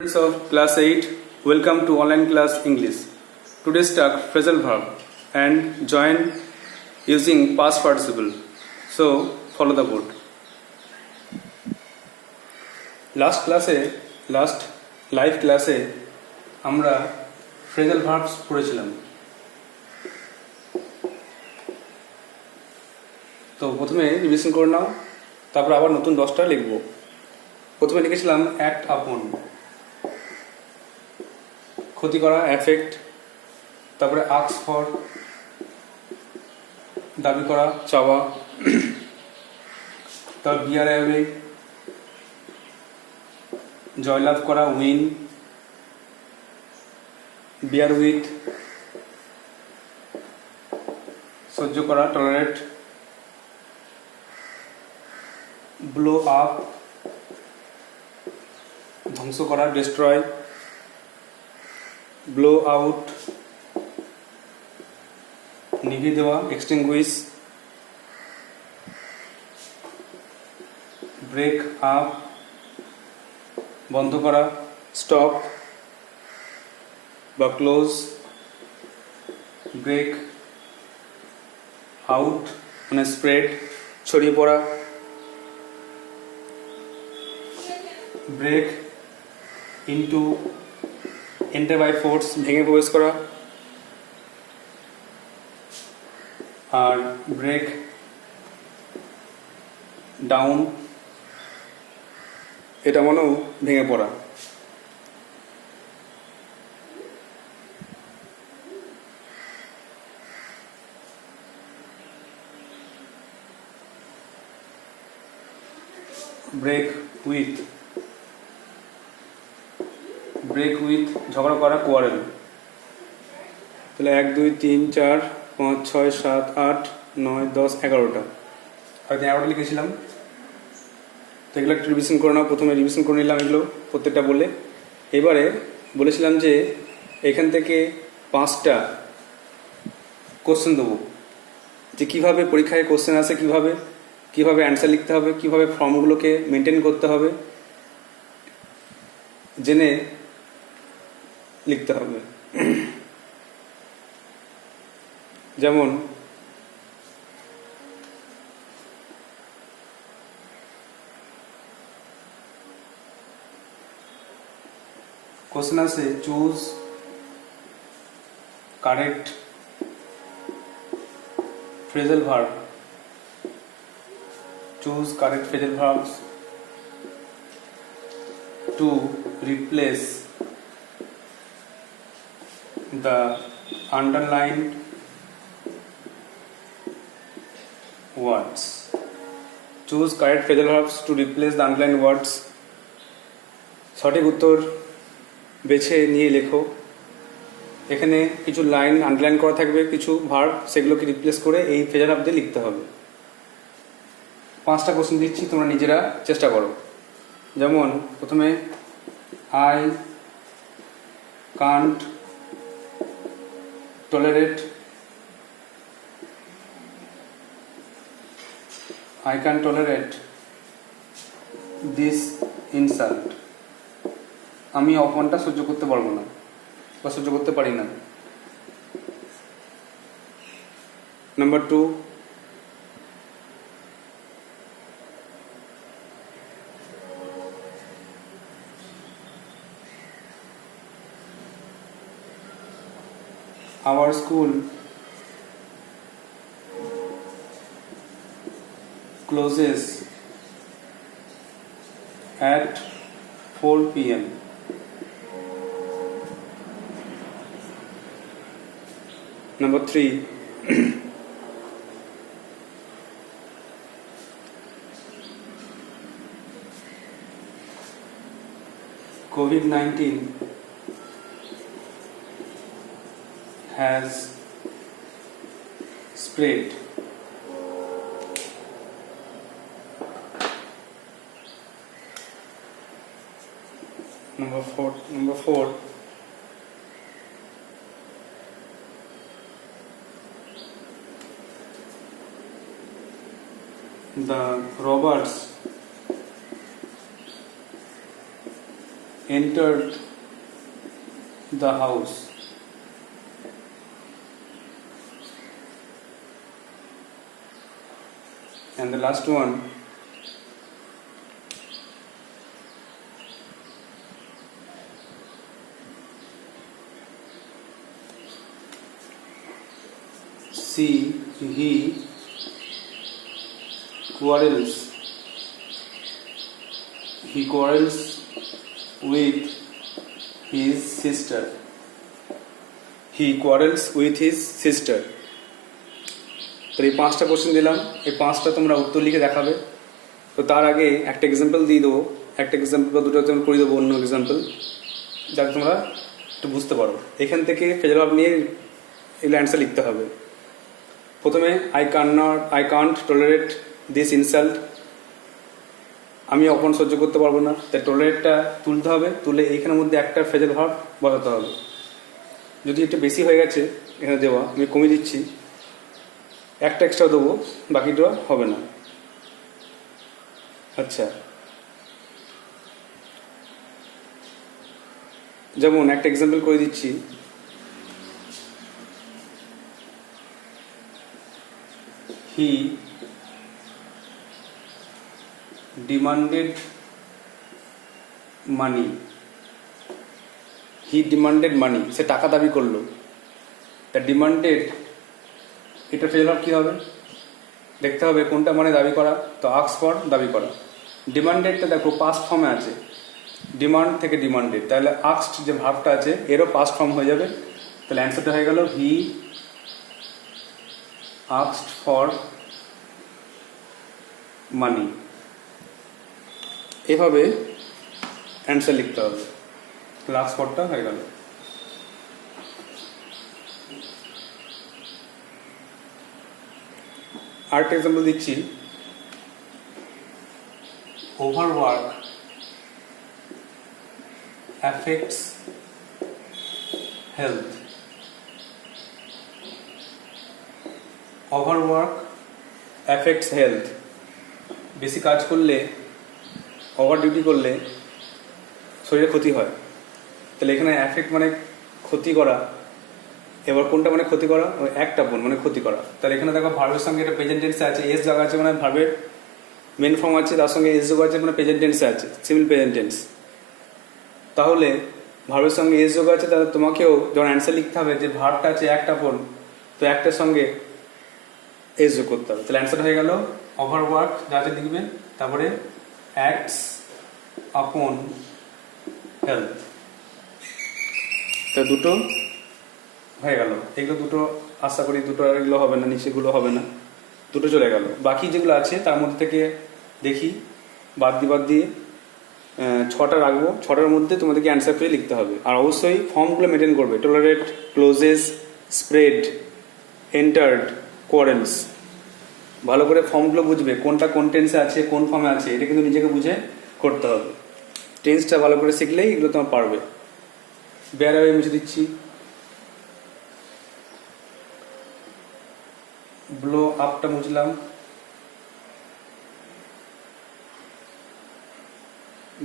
Students of class 8, welcome to online class English. Today's talk phrasal verb and join using past participle. So follow the board. last live class আমরা phrasal verbs পড়েছিলাম। তো প্রথমে রিভিশন করে নাও, তারপর আবার নতুন 10টা লিখব। প্রথমে লিখেছিলাম অ্যাক্ট আপন, ক্ষতি করা অ্যাফেক্ট, তারপরে আস্ক ফর দাবি করা চাওয়া, তারপর বিয়ার অ্যাওয়ে জয়লাভ করা উইন, বিয়ার উইথ সহ্য করা টলারেট, ব্লো আপ ধ্বংস করা ডিস্ট্রয়, ব্লো আউট নিভিয়ে দেওয়া এক্সটিংগুইশ, ব্রেক আপ বন্ধ করা স্টপ বা ক্লোজ, ব্রেক আউট মানে স্প্রেড ছড়িয়ে পড়া, break into enter by force ভেঙে প্রবেশ করা, আর ব্রেক ডাউন এটা মানেও ভেঙে পড়া। ব্রেক উইথ ঝগড়া করা কোয়ারেল। তাহলে 1 2 3 4 5 6 7 8 9 10 11টা, হয়তো 11টা লিখেছিলাম। তো এগুলো একটু রিভিশন করে নাও। প্রথমে রিভিশন করে নিলাম এগুলো প্রত্যেকটা বলে। এবারে বলেছিলাম যে এখান থেকে 5টা কোশ্চেন দেবো, যে কীভাবে পরীক্ষায় কোশ্চেন আসে, কীভাবে অ্যান্সার লিখতে হবে, কীভাবে ফর্মগুলোকে মেনটেন করতে হবে জেনে লিখতে হবে। যেমন কোশ্চেন আছে choose correct phrasal verb, choose correct phrasal verbs to replace the underlined words. Choose correct phrasal verbs to replace the underlined words. সঠিক উত্তর বেছে নিয়ে লেখো। এখানে কিছু লাইন আন্ডারলাইন করা থাকবে, কিছু ভার্ব, সেগুলোকে রিপ্লেস করে এই ফ্রেজাল ভার্ব দিয়ে লিখতে হবে। 5টা কোশ্চেন দিচ্ছি, তোমরা নিজেরা চেষ্টা করো। যেমন প্রথমে I can't tolerate this insult. আমি অপমানটা সহ্য করতে পারবো না বা সহ্য করতে পারি না। নাম্বার 2, our school closes at 4 p.m. Number 3, COVID-19 has spread. Number 4, the robbers entered the house. And the last one, he quarrels with his sister. He quarrels with his sister. তো এই 5টা কোশ্চেন দিলাম, এই 5টা তোমরা উত্তর লিখে দেখাবে। তো তার আগে একটা এক্সাম্পল দিয়ে দেবো, একটা এক্সাম্পল বা দুটো এক্সাম্পল করে দেবো, অন্য এক্সাম্পল, যাতে তোমরা একটু বুঝতে পারো। এখান থেকে ফেজাল ভাব নিয়ে এগুলো অ্যান্সার লিখতে হবে। প্রথমে I can't tolerate this insult, আমি অপমান সহ্য করতে পারবো না। তাই টলারেটটা তুলতে হবে, তুলে এইখানের মধ্যে একটা ফেজাল ভাব বসাতে হবে। যদি একটু বেশি হয়ে গেছে এখানে দেওয়া, আমি কমিয়ে দিচ্ছি, একটা এক্সট্রা দেবো, বাকিটা হবে না। আচ্ছা, যেমন একটা এক্সাম্পল করে দিচ্ছি, হি ডিমান্ডেড মানি, সে টাকা দাবি করলো। তা ডিমান্ডেড, এটা ফেল কি হবে দেখতে হবে, কোনটা মানে দাবি করা। তো আক্স ফর দাবি করা। ডিমান্ডেডটা দেখো পাস্ট ফর্মে আছে, ডিমান্ড থেকে ডিমান্ডেড, তাহলে আক্সড যে ভাবটা আছে এরও পাস্ট ফর্ম হয়ে যাবে। তাহলে অ্যান্সারটা হয়ে গেল হি আক্সড ফর মানি। এভাবে অ্যান্সার লিখতে হবে। লাস্ট ফরটা হয়ে গেল। আরেকটা এক্সাম্পল দিচ্ছি, overwork affects health. Overwork affects health, বেশি কাজ করলে, ওভার ডিউটি করলে শরীরে ক্ষতি হয়। তাহলে এখানে অ্যাফেক্ট মানে ক্ষতি করা, এবার কোনটা মানে ক্ষতি করা, একটা বোন মানে ক্ষতি করা। তাহলে এখানে দেখো ভার্বের সঙ্গে এটা প্রেজেন্ট টেন্সে আছে, এস জায়গা আছে মানে ভার্বের মেন ফর্ম আছে, তার সঙ্গে এস যোগ আছে মানে প্রেজেন্ট টেন্সে আছে, সিম্পল প্রেজেন্ট টেন্স। তাহলে ভার্বের সঙ্গে এস যোগ আছে, তাহলে তোমাকেও যখন অ্যান্সার লিখতে হবে যে ভার্বটা আছে একটা বোন, তো একটার সঙ্গে এস যোগ করতে হবে। তাহলে অ্যান্সার হয়ে গেল ওভারওয়ার্ক, যা আছে লিখবেন, তারপরে অ্যাক্টস আপন হেলথ। তো দুটো হয়ে গেল। এগুলো দুটো আশা করি, দুটো আর এগুলো হবে না, নিচেগুলো হবে না, দুটো চলে গেল। বাকি যেগুলো আছে তার মধ্যে থেকে দেখি বাদ দিয়ে 6টা রাখবো। 6টার মধ্যে তোমাদেরকে অ্যান্সার করে লিখতে হবে। আর অবশ্যই ফর্মগুলো মেনটেন করবে, tolerate, clauses, spread, entered, coherence. ভালো করে ফর্মগুলো বুঝবে, কোনটা কোন টেন্সে আছে, কোন ফর্মে আছে, এটা কিন্তু নিজেকে বুঝে করতে হবে। টেন্সটা ভালো করে শিখলেই এগুলো তোমার পারবে। বেয়ার মুছে দিচ্ছি, ব্লো আপটা মুছলাম,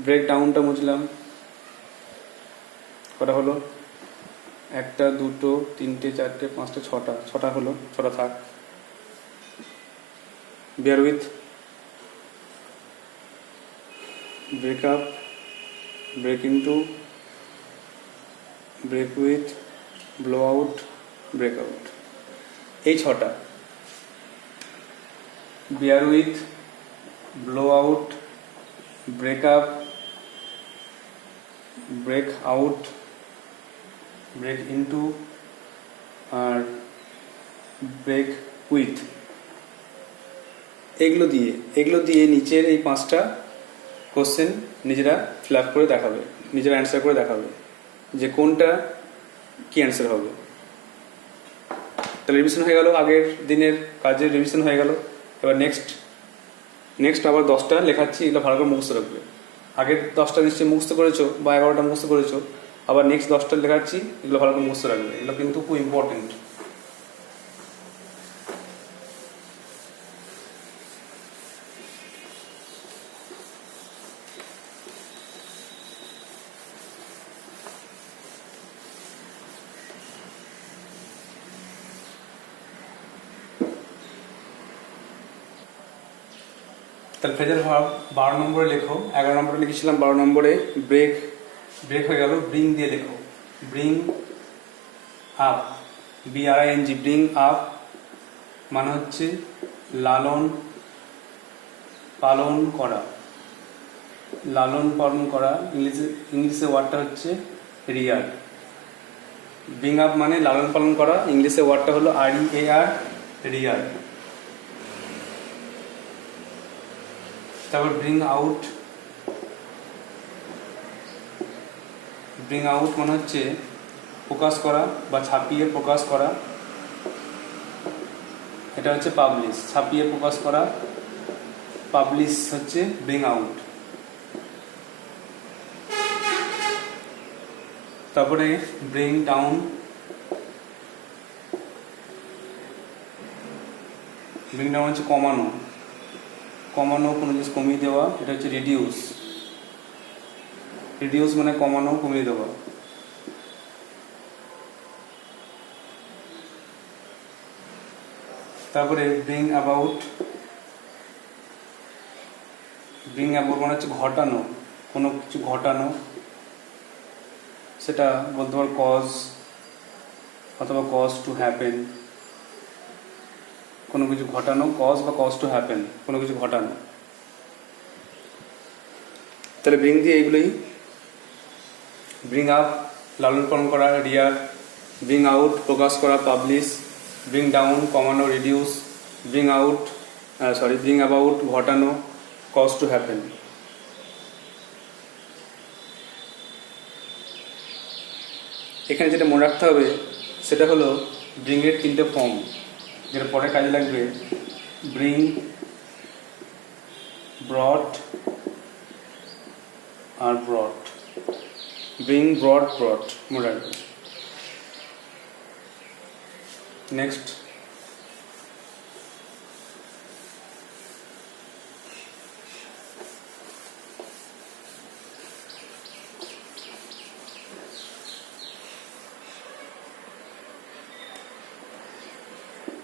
ব্রেক ডাউনটা মুছলাম। কটা হলো? 1টা 2টো 3টে 4টে 5টে 6টা হলো, 6টা থাক। bear with, break up, break into, break with, blow out, break out। এই 6টা, bear with, blow out, break up, break out, break into R break with। এগুলো দিয়ে নিচের এই 5টা কোশ্চেন নিজেরা ফিল আপ করে দেখাবে, নিজেরা অ্যান্সার করে দেখাবে যে কোনটা কি অ্যান্সার হবে। তাহলে রিভিশন হয়ে গেল, আগের দিনের কাজের রিভিশন হয়ে গেল। এবার নেক্সট আবার 10টা লেখাচ্ছি, এগুলো ভালো করে মুখস্থ রাখবে। আগের 10টা নিশ্চয়ই মুখস্থ করেছো বা 11টা মুখস্থ করেছো, আবার নেক্সট 10টা লেখাচ্ছি, এগুলো ভালো করে মুখস্থ রাখবে। এগুলো কিন্তু খুব ইম্পর্টেন্ট। তাহলে ফ্রেজাল ভার্ব 12 নম্বরে লেখো, 11 নম্বরে লিখেছিলাম, 12 নম্বরে ব্রেক হয়ে গেল, ব্রিং দিয়ে লেখো, bring up, BRING, bring up মানে হচ্ছে লালন পালন করা, লালন পালন করা, ইংলিশে ওয়ার্ডটা হচ্ছে রিয়ার। ব্রিং আপ মানে লালন পালন করা, ইংলিশে ওয়ার্ডটা হলো REAR, রিয়ার। তারপর ব্রিং আউট মানে হচ্ছে প্রকাশ করা বা ছাপিয়ে প্রকাশ করা, এটা হচ্ছে পাবলিশ, ছাপিয়ে প্রকাশ করা, পাবলিশ হচ্ছে ব্রিং আউট। তারপরে ব্রিং ডাউন হচ্ছে কমানো, কোনো জিনিস কমিয়ে দেওয়া, এটা হচ্ছে রিডিউস মানে কমানো, কমিয়ে দেওয়া। তারপরে ব্রিং অ্যাবাউট মানে হচ্ছে ঘটানো, কোনো কিছু ঘটানো, সেটা বলতে পারো কজ অথবা কজ টু হ্যাপেন, কোনো কিছু ঘটানো, কজ বা কজ টু হ্যাপেন, কোনো কিছু ঘটানো। তাহলে ব্রিং দিয়ে এইগুলোই, ব্রিং আপ লালন পালন করা, রিয়ার, ব্রিং আউট প্রকাশ করা, পাবলিশ, ব্রিং ডাউন কমানো, রিডিউস, ব্রিং অ্যাবাউট ঘটানো, কজ টু হ্যাপেন। এখানে যেটা মনে রাখতে হবে সেটা হলো ব্রিং এর 3টে ফর্ম, যেটা পরে কাজে লাগবে। ব্রিং, ব্রট আর ব্রট, ব্রিং, ব্রট, মনে রাখবে। নেক্সট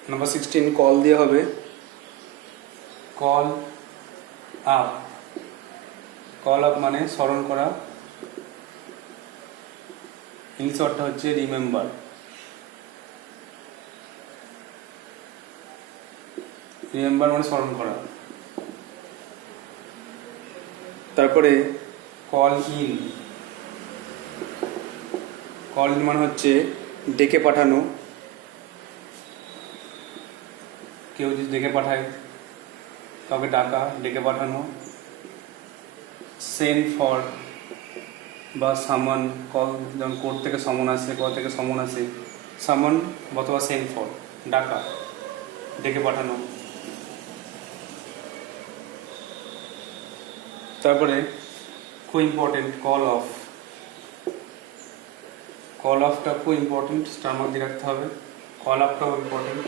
নাম্বার 16 কল দিয়ে হবে, কল আপ মানে স্মরণ করা, ইংলিশ ওয়ার্ডটা হচ্ছে রিমেম্বার। মানে স্মরণ করা। তারপরে কল ইন মানে হচ্ছে ডেকে পাঠানো, কেউ যদি ডেকে পাঠায়, কাউকে ডাকা, ডেকে পাঠানো। সেন্ড ফর বা সামন, কল যেমন কোর্ট থেকে সমন আসে, কল থেকে সমন আসে, সামন অথবা সেন্ড ফর, ডাকা, ডেকে পাঠানো। তারপরে খুব ইম্পর্টেন্ট কল অফটা খুব ইম্পর্টেন্ট, স্টার মার্ক দিয়ে রাখতে হবে। কল আপটাও ইম্পর্টেন্ট,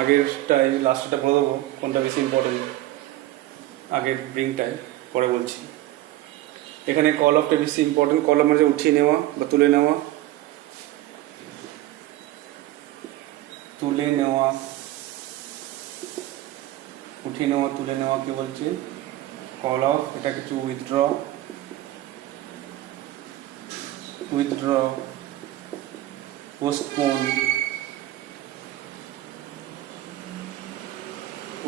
আগেরটাই লাস্টটা বলে দেবো কোনটা বেশি ইম্পর্টেন্ট, আগের ব্রিংটায় পরে বলছি। এখানে কল অফটা বেশি ইম্পর্টেন্ট। কল অফ মানে উঠিয়ে নেওয়া বা তুলে নেওয়া, উঠিয়ে নেওয়া, তুলে নেওয়া কি বলছে, কল অফ। এটা কিছু উইথড্র, পোস্টপোন,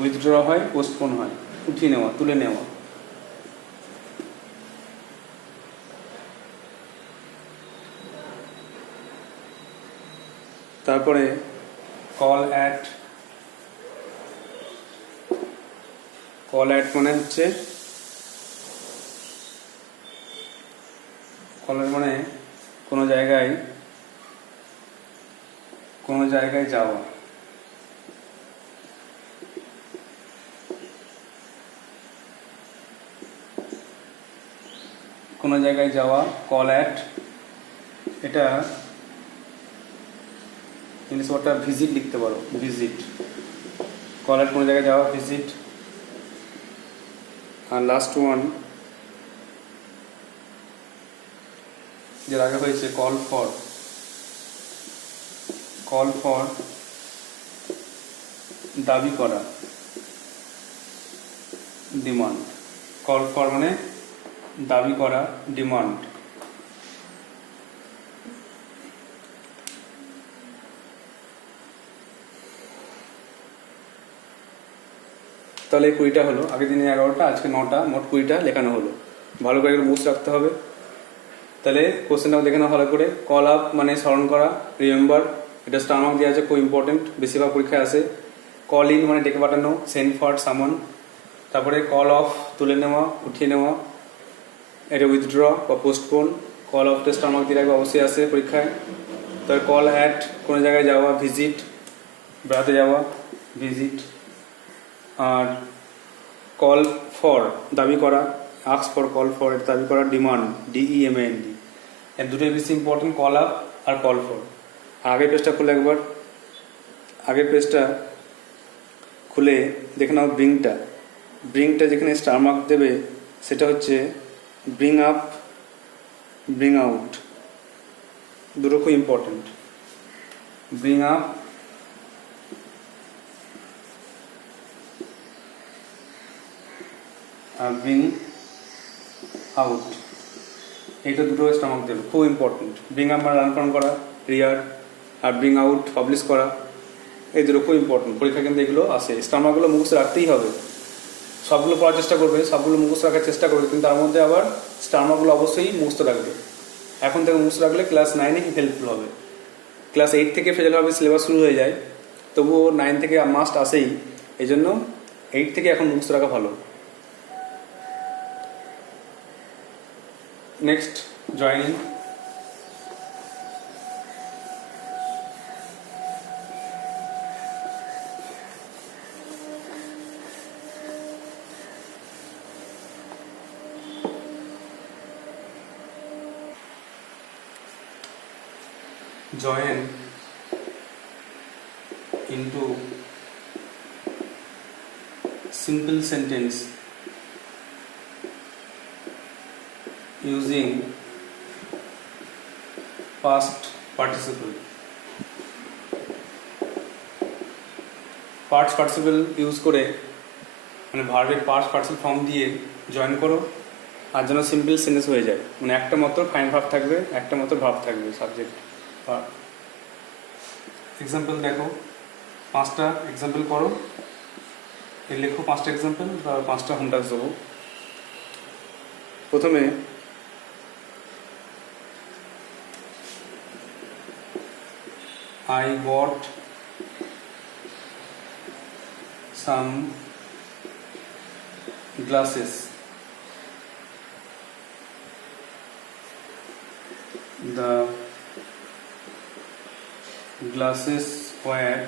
উইথড্র হয়, পোস্টপোন হয়, উঠিয়ে নেওয়া, তুলে নেওয়া। তারপরে কল অ্যাট মানে হচ্ছে, কলের মানে কোনো জায়গায় যাওয়া। কোনো জায়গায় যাওয়া, কল অ্যাট। এটা ইংলিশ ওয়ার্ডটা ভিজিট লিখতে পারো, ভিজিট। কল অ্যাট কোনো জায়গায় যাওয়া, ভিজিট। আর লাস্ট ওয়ান যেটা আগে হয়েছে, কল ফর দাবি করা, ডিমান্ড। কল ফর মানে দাবি করা, ডিমান্ড। তাহলে এই 20টা হলো, আগের দিনে 11টা, আজকে 9টা, মোট 20টা লেখানো হলো। ভালো করে মুখস্থ রাখতে হবে। তাহলে কোশ্চেনটাও দেখে নাও ভালো করে। কল আপ মানে স্মরণ করা, রিমেম্বার, এটা স্টার মার্ক দেওয়া আছে, খুব ইম্পর্টেন্ট, বেশিরভাগ পরীক্ষায় আসে। কল ইন মানে ডেকে পাঠানো, সেন্ড ফর সামন। তারপরে কল অফ তুলে নেওয়া, উঠিয়ে নেওয়া, এটা উইথড্র বা পোস্টপোন। কল অফটা স্টার মার্ক দিয়ে রাখবে, অবশ্যই আসে পরীক্ষায়। তারপর কল অ্যাট কোনো জায়গায় যাওয়া, ভিজিট, বেড়াতে যাওয়া, ভিজিট। আর কল ফর দাবি করা, আক্স ফর, কল ফর এটা দাবি করা, ডিমান্ড, DEMAND। এর দুটোই বেশি ইম্পর্টেন্ট, কল আপ আর কল ফর। আগের পেজটা খুলে একবার, আগের পেজটা খুলে দেখে নাও ব্রিংটা। ব্রিংটা যেখানে স্টার মার্ক দেবে সেটা হচ্ছে ব্রিং আপ, ব্রিং আউট, দুটো খুব ইম্পর্টেন্ট। ব্রিং আপ আর ব্রিং আউট, এইটা দুটো স্টার মার্ক দেবে, খুব ইম্পর্টেন্ট। ব্রিং আপ মানে রান করা, রিয়ার, আর ব্রিং আউট পাবলিশ করা, এই দুটো খুব ইম্পর্টেন্ট। পরীক্ষা কিন্তু এগুলো আসে, স্টার মার্কগুলো মুখস্থ রাখতেই হবে। সবগুলো পড়ার চেষ্টা করবে, সবগুলো মুখস্থ রাখার চেষ্টা করবে, কিন্তু তার মধ্যে আবার স্টার মার্কগুলো অবশ্যই মুখস্থ রাখবে। এখন থেকে মুখস্থ রাখলে ক্লাস 9-এ হেল্পফুল হবে। ক্লাস 8 থেকে ফেজাল হবে, সিলেবাস শুরু হয়ে যায়, তবুও 9 থেকে মাস্ট আসেই, এই জন্য 8 থেকে এখন মুখস্থ রাখা ভালো। Next, joining. Join into simple sentence using past participle. Past participle use করে মানে ভার্বের past participle ফর্ম দিয়ে জয়েন করো, আর যেন সিম্পল সেন্টেন্স হয়ে যায়। মানে একটা মাত্র ফাইন ভার্ব থাকবে, একটা মাত্র ভার্ব থাকবে, সাবজেক্ট। এক্সাম্পল দেখো, 5টা এক্সাম্পল করো, লেখো 5টা এক্সাম্পল বা 5টা হোম টাস্ক দেবো। প্রথমে I bought some glasses. The glasses were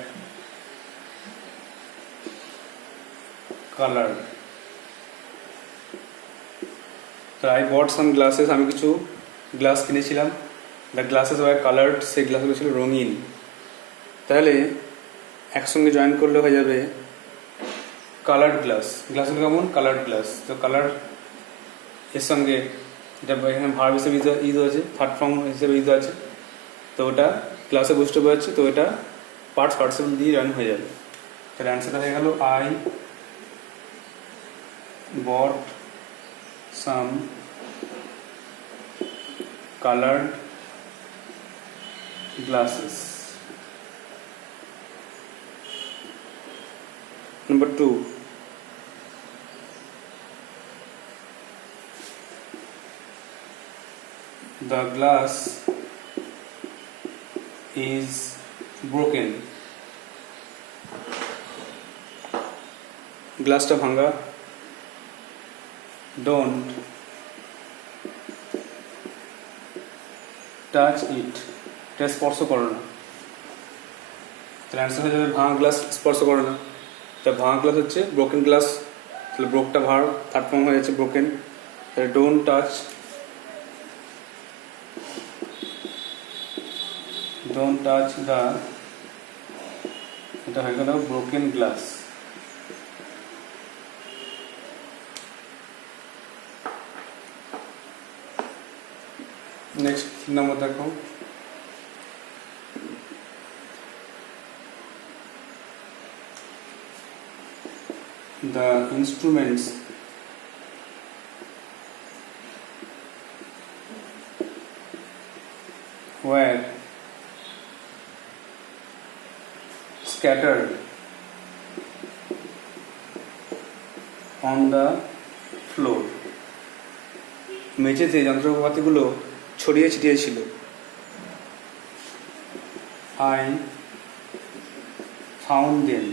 colored. তো I bought some glasses, আমি কিছু গ্লাস কিনেছিলাম। The glasses were colored, সেই গ্লাসগুলো ছিল রঙিন। তাহলে একসঙ্গে জয়েন করলে হয়ে যাবে কালার্ড গ্লাস। গ্লাসগুলো কেমন? Coloured glass. তো কালার এর সঙ্গে এটা এখানে ভার্ব হিসেবে ইউজ আছে, থার্ড ফর্ম হিসেবে ইউজ আছে, তো ওটা ক্লাসে বুঝতে পারছি, তো এটা পার্টস পার্টিসিপল দিয়ে জয়েন হয়ে যাবে। তাহলে অ্যান্সারটা হয়ে গেল I bought some colored glasses. Number 2, the glass is broken. গ্লাসটা ভাঙা। Don't টাচ ইট, এটা স্পর্শ করো না। তাহলে অ্যান্সার হয়ে যাবে ভাঙা গ্লাস স্পর্শ করো না। তা ভাঙা গ্লাস হচ্ছে ব্রোকেন গ্লাস, তাহলে ব্রোকটা ভার, থার্ড ফর্ম হয়ে যাচ্ছে ব্রোকেন। তাহলে don't touch, don't touch the, এটা হয়ে গেল ব্রোকেন গ্লাস। নেক্সট নম্বর দেখো, the instruments were scattered on the floor. মেঝেতে যন্ত্রপাতিগুলো ছড়িয়ে ছিটিয়ে ছিল। I found them.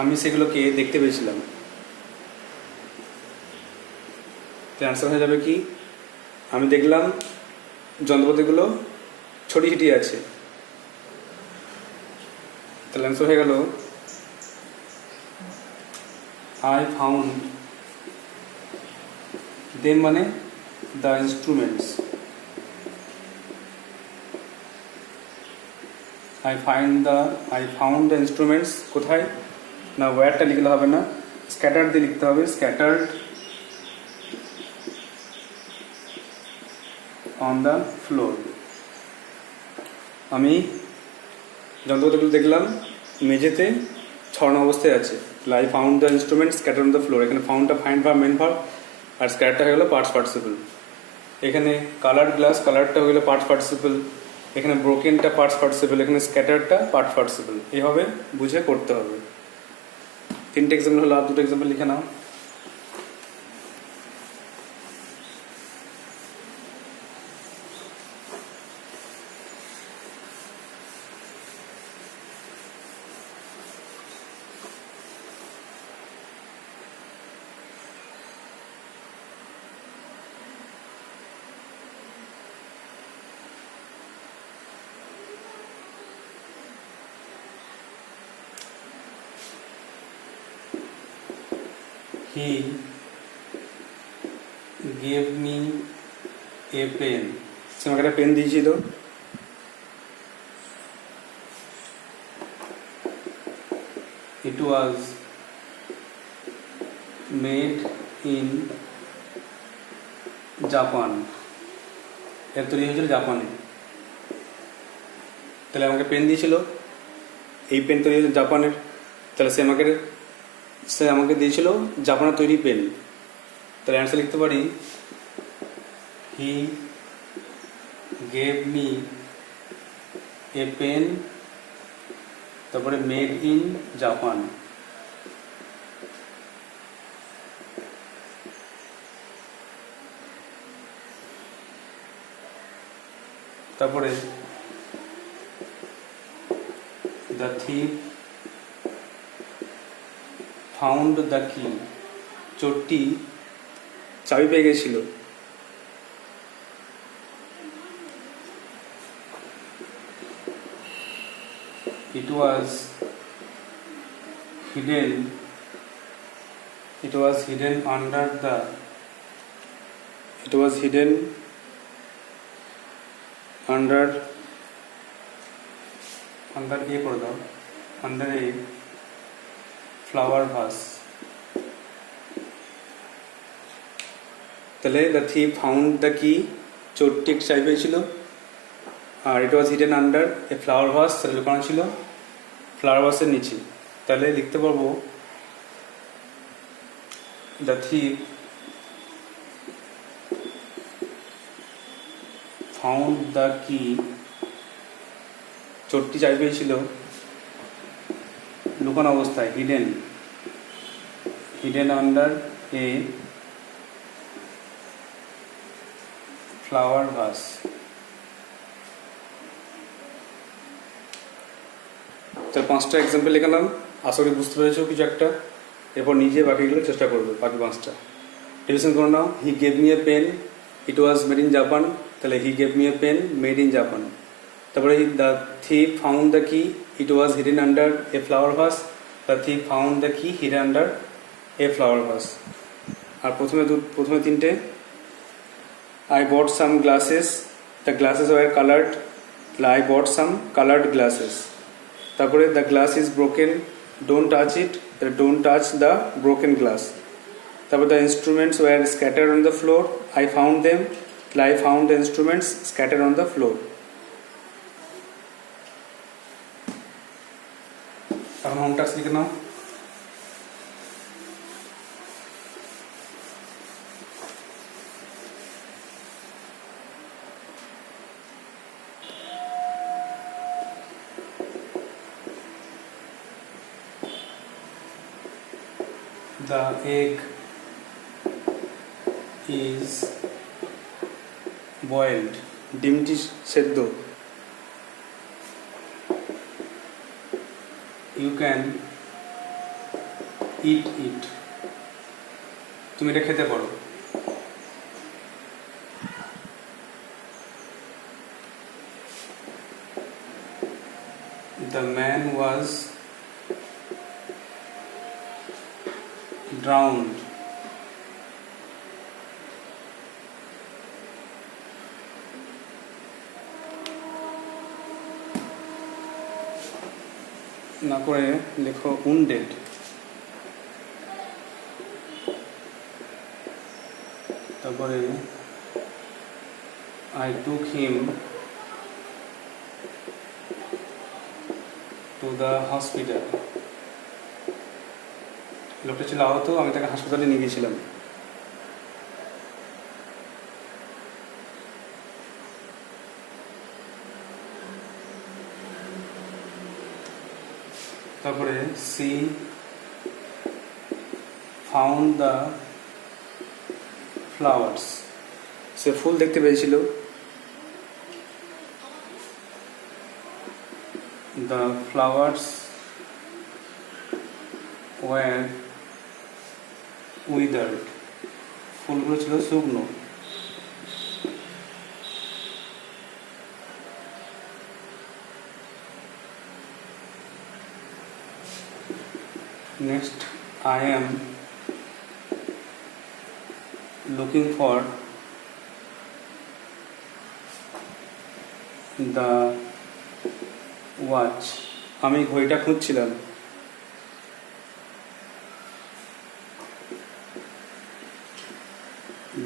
আমি সেগুলোকে দেখতে পেয়েছিলাম। তো অ্যান্সার হয়ে যাবে কি, আমি দেখলাম যন্ত্রপাতিগুলো ছড়িয়ে ছিটিয়ে আছে। তাহলে অ্যান্সার হয়ে গেল I found them মানে the instruments. I found the instruments কোথায় না, ওয়্যারটা লিখলে হবে না, স্ক্যাটার দিয়ে লিখতে হবে, scattered on the floor. আমি যন্ত্রপাতিগুলো দেখলাম মেঝেতে ছড়ানো অবস্থায় আছে। I found the instruments scattered on the floor. এখানে ফাউন্ডটা ফাইন্ড ভার্ব, মেন ভার্ব, আর স্ক্যাটারটা হয়ে গেলো পার্টস পার্টিসিপল। এখানে কালার্ড গ্লাস, কালারটা হয়ে গেলো পার্টস পার্টিসিপল। এখানে ব্রোকেনটা পার্টস পার্টিসিপল, এখানে স্ক্যাটারটা পার্টস পার্টিসিপল। এইভাবে বুঝে করতে হবে। 3টে এক্সাম্পল হলো, আর 2টো এক্সাম্পল লিখে নাও। He gave me a pen. সে আমাকে একটা পেন দিয়েছিল। It was made in Japan. এর তৈরি হয়েছিল জাপানে। তাহলে আমাকে পেন দিয়েছিল, এই পেন তৈরি হয়েছিল জাপানের। তাহলে সে আমাকে দিয়েছিল জাপানের তৈরি পেন। তাহলে অ্যান্সার লিখতে পারি he gave me a pen, তারপরে মেড ইন জাপান। তারপরে the thief found the key, চোরটি চাবি পেয়ে গেছিল। It was hidden under a flower vase. তাহলে the thief found the key, চোরটি চাবি পেয়েছিল, আর it was hidden under a flower vase, তাহলে লুকানো ছিল ফ্লাওয়ার ভাসের নিচে। তাহলে লিখতে পারবো the thief found the key, চোরটি চাবি পেয়েছিল লুকানো অবস্থায়, hidden under a flower vase. তার 5টা এক্সাম্পল লিখলাম। আশা করি বুঝতে পেরেছো কিছু একটা। এরপর নিজে বাকিগুলো চেষ্টা করবে, বাকি 5টা রিভিশন করে নাও। He gave me a pen, it was made in Japan. তাহলে he gave me a pen, made in Japan. তারপরে the thief found the key, it was hidden under a flower vase. The thief found the key, hidden under a flower vase. আর প্রথমে 3টে, I bought some glasses. The glasses were colored. I bought some colored glasses. তারপরে the glass is broken. Don't touch it. Don't touch the broken glass. তারপর the instruments were scattered on the floor. I found them. I found the instruments scattered on the floor. এখন home task লিখে নাও। The egg is boiled. ডিমটি সেদ্ধ. You can eat it. তুমি এটা খেতে পারো. The man was drowned. না করে লেখো wounded. তারপরে I took him to the hospital. লোকটা ছিল আহত, আমি তাকে হাসপাতালে নিয়ে গিয়েছিলাম. তারপরে she found the flowers. সে ফুল দেখতে পেয়েছিল. The flowers were withered. ফুলগুলো ছিল শুকনো. Next, I am looking for the watch. আমি ঘড়িটা খুঁজছিলাম.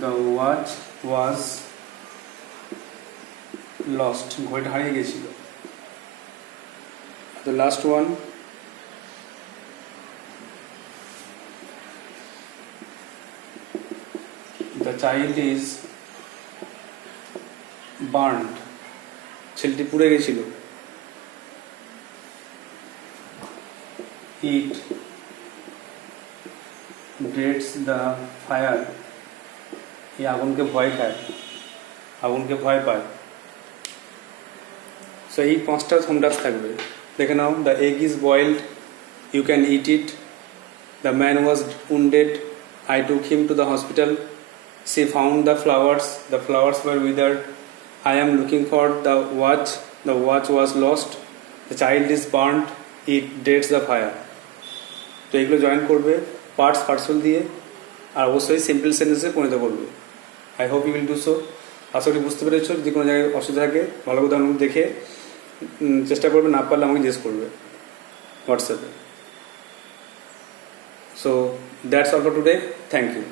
The watch was lost. ঘড়িটা হারিয়ে গেছিল. The last one, the child is burned. ছেলেটি পুড়ে গেছিল. It dreads the fire. এই আগুনকে ভয় খায়, আগুনকে ভয় পায়. সো এই 5টা হোমটাস্ক থাকবে. দেখে নাও. The egg is boiled, you can eat it. The man was wounded, I took him to the hospital. She found the flowers were withered. I am looking for the watch was lost. The child is burnt, it dreads the fire. তো এগুলো জয়েন করবে পার্টসফুল দিয়ে, আর অবশ্যই সিম্পল সেন্টেন্সে পরিণত করবে. I hope you will do so. আশা করি বুঝতে পেরেছো. যদি কোনো জায়গায় অসুবিধা থাকে ভালো উদাহরণ দেখে চেষ্টা করবে, না পারলে আমাকে জিজ্ঞেস করবে হোয়াটসঅ্যাপে. So that's all for today. Thank you.